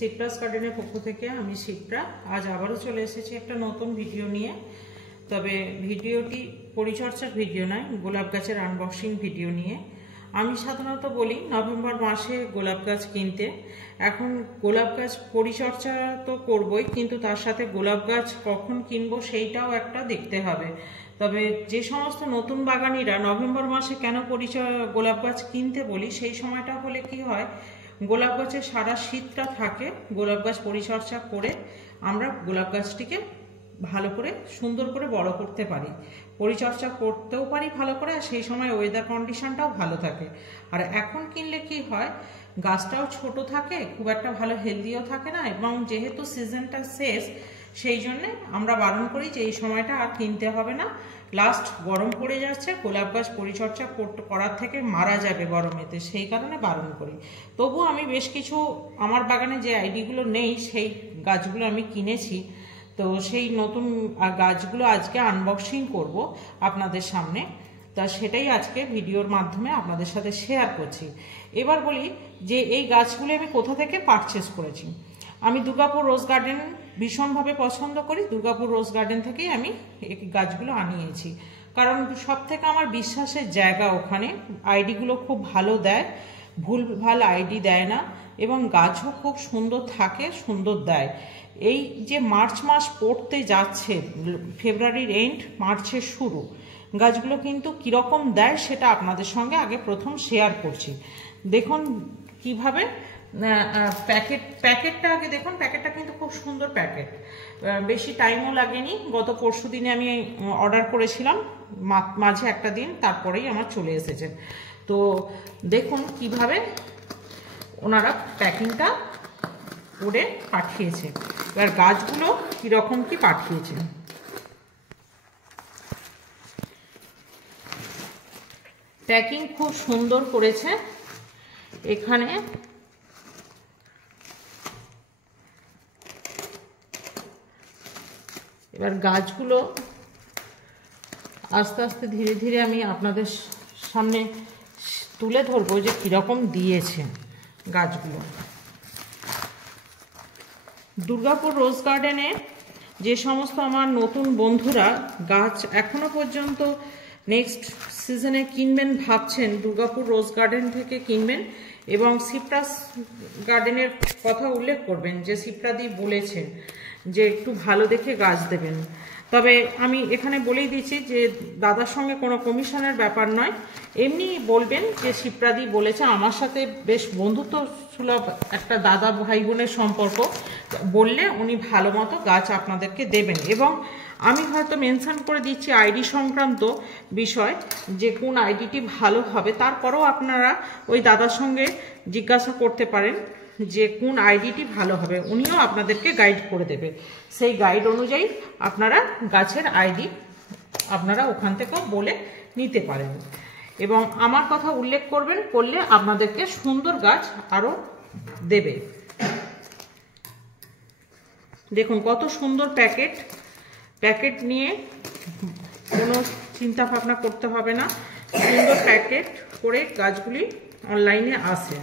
সিপ্রাস গার্ডেনের পক্ষ থেকে আমি শিপ্রা আজ আবারও চলে এসেছি একটা নতুন ভিডিও নিয়ে। তবে ভিডিওটি পরিচর্যার ভিডিও নয়, গোলাপ গাছের আনবক্সিং ভিডিও নিয়ে। আমি সাধারণত বলি নভেম্বর মাসে গোলাপ গাছ কিনতে। এখন গোলাপ গাছ পরিচর্যা তো করবই, কিন্তু তার সাথে গোলাপ গাছ কখন কিনবো সেইটাও একটা দেখতে হবে। তবে যে সমস্ত নতুন বাগানিরা নভেম্বর মাসে কেন গোলাপ গাছ কিনতে বলি, সেই সময়টা হলে কি হয়, গোলাপ গাছের সারা শীতটা থাকে। গোলাপ গাছ পরিচর্যা করে আমরা গোলাপ গাছটিকে ভালো করে সুন্দর করে বড় করতে পারি, পরিচর্যা করতেও পারি ভালো করে, আর সেই সময় ওয়েদার কন্ডিশনটাও ভালো থাকে। আর এখন কিনলে কি হয়, গাছটাও ছোট থাকে, খুব একটা ভালো হেলদিও থাকে না, এবং যেহেতু সিজনটা শেষ সেই জন্যে আমরা বারণ করি যে এই সময়টা আর কিনতে হবে না, লাস্ট গরম পড়ে যাচ্ছে, গোলাপ গাছ পরিচর্যা করার থেকে মারা যাবে গরমেতে, সেই কারণে বারণ করি। তবু আমি বেশ কিছু আমার বাগানে যে আইডিগুলো নেই সেই গাছগুলো আমি কিনেছি, তো সেই নতুন গাছগুলো আজকে আনবক্সিং করব আপনাদের সামনে। তা সেটাই আজকে ভিডিওর মাধ্যমে আপনাদের সাথে শেয়ার করছি। এবার বলি যে এই গাছগুলো আমি কোথা থেকে পারচেস করেছি। আমি দুর্গাপুর রোজ গার্ডেন ভীষণভাবে পছন্দ করি, দুর্গাপুর রোজ গার্ডেন থেকেই আমি এই গাছগুলো আনিয়েছি, কারণ সব থেকে আমার বিশ্বাসের জায়গা ওখানে। আইডিগুলো খুব ভালো দেয়, ভুলভাল আইডি দেয় না, এবং গাছও খুব সুন্দর থাকে, সুন্দর দেয়। এই যে মার্চ মাস পড়তে যাচ্ছে, ফেব্রুয়ারির এন্ড মার্চের শুরু, গাছগুলো কিন্তু কীরকম দেয় সেটা আপনাদের সঙ্গে আগে প্রথম শেয়ার করছি। দেখুন কিভাবে প্যাকেটটা আগে দেখুন। প্যাকেটটা কিন্তু খুব সুন্দর প্যাকেট, বেশি টাইমও লাগেনি। গত পরশু দিনে আমি অর্ডার করেছিলাম, মাঝে একটা দিন, তারপরেই আমার চলে এসেছে। তো দেখুন কিভাবে ওনারা প্যাকিংটা করে পাঠিয়েছে। এবার গাছগুলো কীরকম কি পাঠিয়েছে, প্যাকিং খুব সুন্দর করেছে। এখানে এবার গাছগুলো আস্তে আস্তে ধীরে ধীরে আমি আপনাদের সামনে তুলে ধরবো যে কীরকম দিয়েছে গাছগুলো। দুর্গাপুর রোজ গার্ডেনে যে সমস্ত আমার নতুন বন্ধুরা গাছ এখনো পর্যন্ত নেক্সট সিজনে কিনবেন ভাবছেন, দুর্গাপুর রোজ গার্ডেন থেকে কিনবেন, এবং সিপ্রাস গার্ডেনের কথা উল্লেখ করবেন যে সিপ্রাদি বলেছেন যে একটু ভালো দেখে গাছ দেবেন। তবে আমি এখানে বলেই দিচ্ছি যে দাদার সঙ্গে কোনো কমিশনের ব্যাপার নয়, এমনি বলবেন যে শিপ্রাদি বলেছে। আমার সাথে বেশ বন্ধুত্ব সুলভ একটা দাদা ভাই বোনের সম্পর্ক, বললে উনি ভালো মতো গাছ আপনাদেরকে দেবেন। এবং আমি হয়তো মেনশন করে দিচ্ছি আইডি সংক্রান্ত বিষয়, যে কোন আইডিটি ভালো হবে, তারপরেও আপনারা ওই দাদার সঙ্গে জিজ্ঞাসা করতে পারেন যে কোন আইডিটি ভালো হবে, উনিও আপনাদেরকে গাইড করে দেবে। সেই গাইড অনুযায়ী আপনারা গাছের আইডি আপনারা ওখান থেকেও বলে নিতে পারেন, এবং আমার কথা উল্লেখ করবেন, করলে আপনাদেরকে সুন্দর গাছ আরও দেবে। দেখুন কত সুন্দর প্যাকেট নিয়ে কোনো চিন্তা ভাবনা করতে হবে না, সুন্দর প্যাকেট করে গাছগুলি অনলাইনে আসে।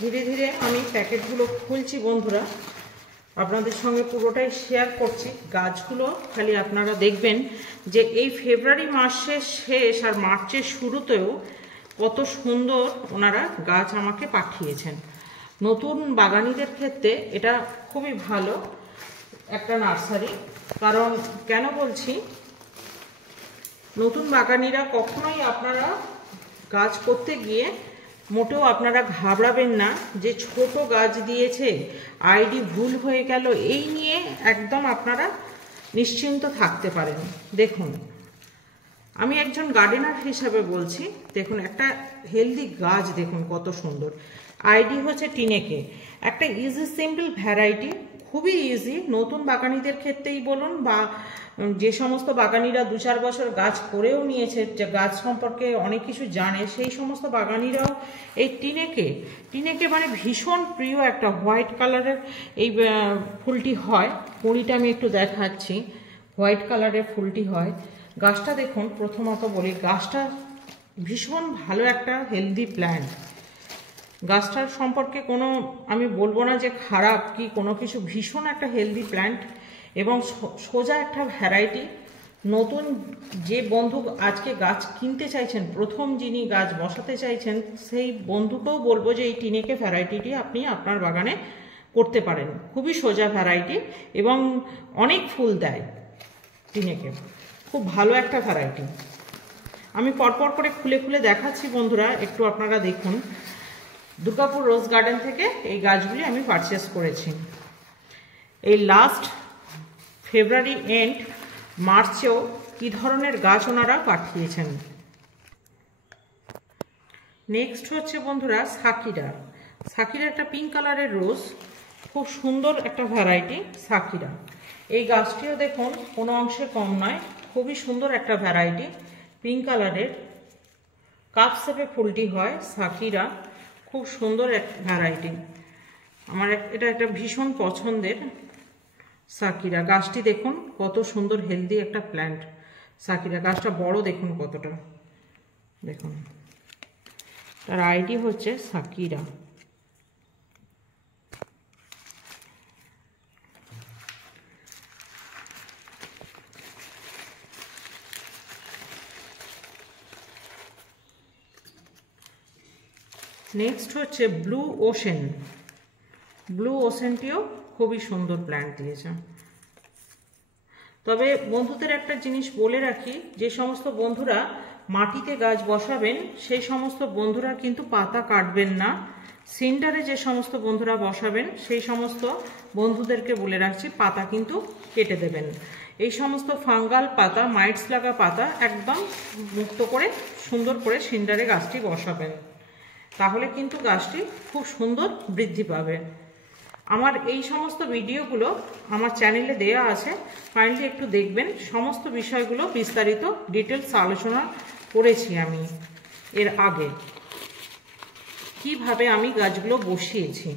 ধীরে ধীরে আমি প্যাকেটগুলো খুলছি বন্ধুরা, আপনাদের সঙ্গে পুরোটাই শেয়ার করছি। গাছগুলো খালি আপনারা দেখবেন যে এই ফেব্রুয়ারি মাসের শেষ আর মার্চের শুরুতেও কত সুন্দর ওনারা গাছ আমাকে পাঠিয়েছেন। নতুন বাগানিদের ক্ষেত্রে এটা খুবই ভালো একটা নার্সারি। কারণ কেন বলছি, নতুন বাগানিরা কখনোই আপনারা গাছ করতে গিয়ে মোটেও আপনারা ঘাবড়াবেন না যে ছোট গাছ দিয়েছে, আইডি ভুল হয়ে গেল, এই নিয়ে একদম আপনারা নিশ্চিন্ত থাকতে পারেন। দেখুন আমি একজন গার্ডেনার হিসাবে বলছি, দেখুন একটা হেলদি গাছ দেখুন কত সুন্দর। আইডি হচ্ছে টিনেকে, একটা ইজি সিম্পল ভ্যারাইটি, খুবই ইজি। নতুন বাগানিদের ক্ষেত্রেই বলুন, বা যে সমস্ত বাগানিরা 2-4 বছর গাছ করেও নিয়েছে, যে গাছ সম্পর্কে অনেক কিছু জানে, সেই সমস্ত বাগানিরাও এই টিনেকে মানে ভীষণ প্রিয় একটা হোয়াইট কালারের এই ফুলটি হয়। কুঁড়িটা আমি একটু দেখাচ্ছি, হোয়াইট কালারের ফুলটি হয়। গাছটা দেখুন, প্রথমত বলি গাছটা ভীষণ ভালো একটা হেলদি প্ল্যান্ট। গাছটার সম্পর্কে কোনো আমি বলবো না যে খারাপ কি কোনো কিছু, ভীষণ একটা হেলদি প্ল্যান্ট এবং সোজা একটা ভ্যারাইটি। নতুন যে বন্ধু আজকে গাছ কিনতে চাইছেন, প্রথম যিনি গাছ বসাতে চাইছেন, সেই বন্ধুকেও বলবো যে এই টিনেকে ভ্যারাইটিটি আপনি আপনার বাগানে করতে পারেন। খুবই সোজা ভ্যারাইটি এবং অনেক ফুল দেয় টিনেকে, খুব ভালো একটা ভ্যারাইটি। আমি পরপর করে খুলে খুলে দেখাচ্ছি বন্ধুরা, একটু আপনারা দেখুন। দুর্গাপুর রোজ গার্ডেন থেকে এই গাছগুলি আমি পারচেস করেছি। এই লাস্ট ফেব্রুয়ারি এন্ড মার্চেও কী ধরনের গাছ ওনারা পাঠিয়েছেন। নেক্সট হচ্ছে বন্ধুরা সাকিরা। সাকিরা একটা পিঙ্ক কালারের রোজ, খুব সুন্দর একটা ভ্যারাইটি সাকিরা। এই গাছটিও দেখুন কোনো অংশে কম নয়, খুবই সুন্দর একটা ভ্যারাইটি পিঙ্ক কালারের, কাপ শেপে ফুলটি হয় সাকিরা, খুব সুন্দর এক ভ্যারাইটি। আমার এটা একটা ভীষণ পছন্দের সাকিরা। গাছটি দেখুন কত সুন্দর হেলদি একটা প্ল্যান্ট সাকিরা। গাছটা বড় দেখুন কতটা, দেখুন তার আইডি হচ্ছে সাকিরা। নেক্সট হচ্ছে ব্লু ওশেন। ব্লু ওশেনটিও খুবই সুন্দর প্ল্যান্ট দিয়েছে। তবে বন্ধুদের একটা জিনিস বলে রাখি, যে সমস্ত বন্ধুরা মাটিতে গাছ বসাবেন সেই সমস্ত বন্ধুরা কিন্তু পাতা কাটবেন না। সিন্ডারে যে সমস্ত বন্ধুরা বসাবেন সেই সমস্ত বন্ধুদেরকে বলে রাখছি পাতা কিন্তু কেটে দেবেন। এই সমস্ত ফাঙ্গাল পাতা, মাইটস লাগা পাতা একদম মুক্ত করে সুন্দর করে সিন্ডারে গাছটি বসাবেন, তাহলে কিন্তু গাছটি খুব সুন্দর বৃদ্ধি পাবে। আমার এই সমস্ত ভিডিওগুলো আমার চ্যানেলে দেয়া আছে, কাইন্ডলি একটু দেখবেন। সমস্ত বিষয়গুলো বিস্তারিত ডিটেলস আলোচনা করেছি আমি এর আগে, কিভাবে আমি গাছগুলো বসিয়েছি।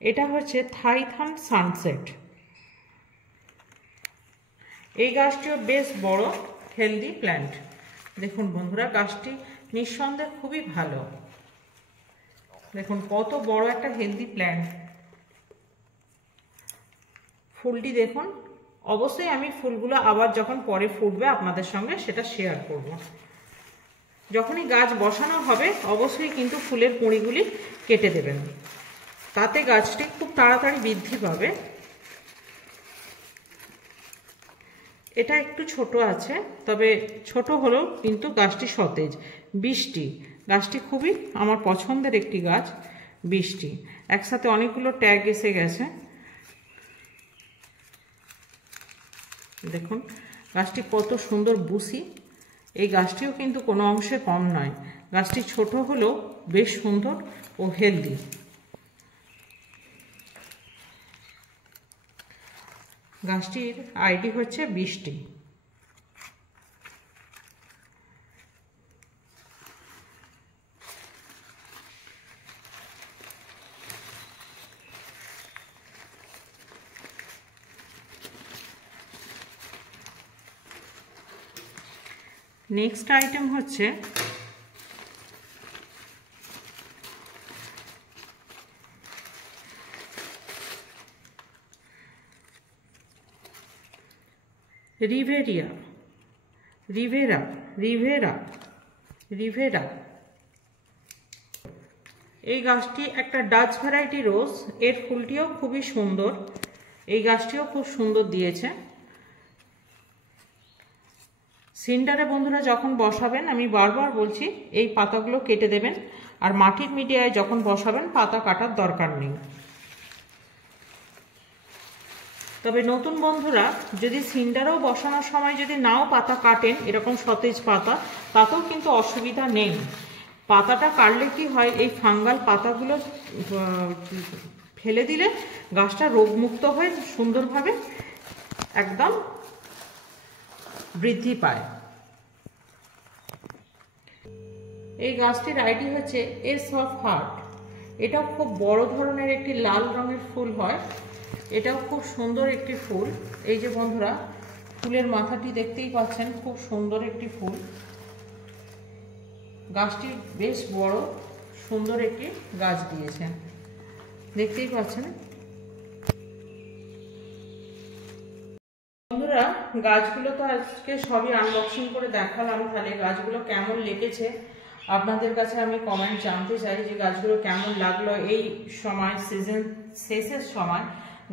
এটা হচ্ছে থাইথান সানসেট। এই গাছটিও বেশ বড় হেলদি প্ল্যান্ট। দেখুন বন্ধুরা গাছটি নিঃসন্দেহে খুবই ভালো, দেখুন কত বড় একটা হেলদি প্ল্যান্ট। ফুলটি দেখুন, অবশ্যই আমি ফুলগুলো আবার যখন পরে ফুটবে আপনাদের সঙ্গে সেটা শেয়ার করব। যখনই গাছ বসানো হবে অবশ্যই কিন্তু ফুলের কুঁড়িগুলি কেটে দেবেন, তাতে গাছটি খুব তাড়াতাড়ি বৃদ্ধি পাবে। এটা একটু ছোট আছে, তবে ছোট হলেও কিন্তু গাছটি সতেজ। বৃষ্টি গাছটি খুবই আমার পছন্দের একটি গাছ। বৃষ্টি একসাথে অনেকগুলো ট্যাগ এসে গেছে, দেখুন গাছটি কত সুন্দর বুসি। এই গাছটিও কিন্তু কোনো অংশে কম নয়। গাছটি ছোট হলেও বেশ সুন্দর ও হেলদি। গাছটির আইডি হচ্ছে বৃষ্টি। নেক্সট আইটেম হচ্ছে রিভেরিয়া, রিভেরা, রিভেরা, রিভেরা। এই গাছটি একটা ডাচ ভ্যারাইটি রোজ। এর ফুলটিও খুবই সুন্দর, এই গাছটিও খুব সুন্দর দিয়েছে। সিন্ডারে বন্ধুরা যখন বসাবেন, আমি বারবার বলছি এই পাতাগুলো কেটে দেবেন, আর মাটির মিডিয়ায় যখন বসাবেন পাতা কাটার দরকার নেই। তবে নতুন বন্ধুরা যদি সিন্ডারেও বসানোর সময় যদি নাও পাতা কাটেন, এরকম সতেজ পাতা, তাতেও কিন্তু অসুবিধা নেই। পাতাটা কাটলে কি হয়, এই ফাঙ্গাল পাতাগুলো ফেলে দিলে গাছটা রোগমুক্ত হয়ে সুন্দরভাবে একদম বৃদ্ধি পায়। এই গাছটির আইডি হচ্ছে এস অফ হার্ট। এটাও খুব বড় ধরনের একটি লাল রঙের ফুল হয়, এটাও খুব সুন্দর একটি ফুল। এই যে বন্ধুরা, ফুলের মাথাটি দেখতেই পাচ্ছেন, খুব সুন্দর একটি ফুল। গাছটি বেশ বড় সুন্দর একটি গাছ দিয়েছেন, দেখতেই পাচ্ছেন। বন্ধুরা, গাছগুলো তো আজকে সবই আনবক্সিং করে দেখালাম, তাহলে গাছগুলো কেমন লেগেছে আপনাদের কাছে আমি কমেন্ট জানতে চাই, যে গাছগুলো কেমন লাগলো। এই সময় সিজন শেষের সময়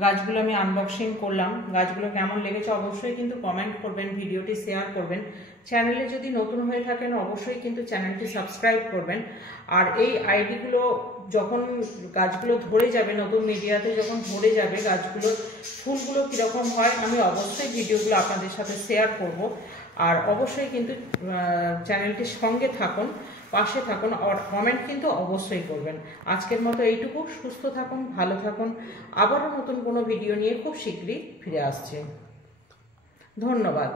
গাছগুলো আমি আনবক্সিং করলাম, গাছগুলো কেমন লেগেছে অবশ্যই কিন্তু কমেন্ট করবেন, ভিডিওটি শেয়ার করবেন। চ্যানেলে যদি নতুন হয়ে থাকেন অবশ্যই কিন্তু চ্যানেলটি সাবস্ক্রাইব করবেন। আর এই আইডিগুলো যখন গাছগুলো ধরে যাবে, নতুন মিডিয়াতে যখন ধরে যাবে গাছগুলো, ফুলগুলো কীরকম হয় আমি অবশ্যই ভিডিওগুলো আপনাদের সাথে শেয়ার করব। আর অবশ্যই কিন্তু চ্যানেলটির সঙ্গে থাকুন, পাশে থাকুন, আর কমেন্ট কিন্তু অবশ্যই করবেন। আজকের মতো এইটুকু। সুস্থ থাকুন, ভালো থাকুন। আবারও নতুন কোনো ভিডিও নিয়ে খুব শীঘ্রই ফিরে আসছি। ধন্যবাদ।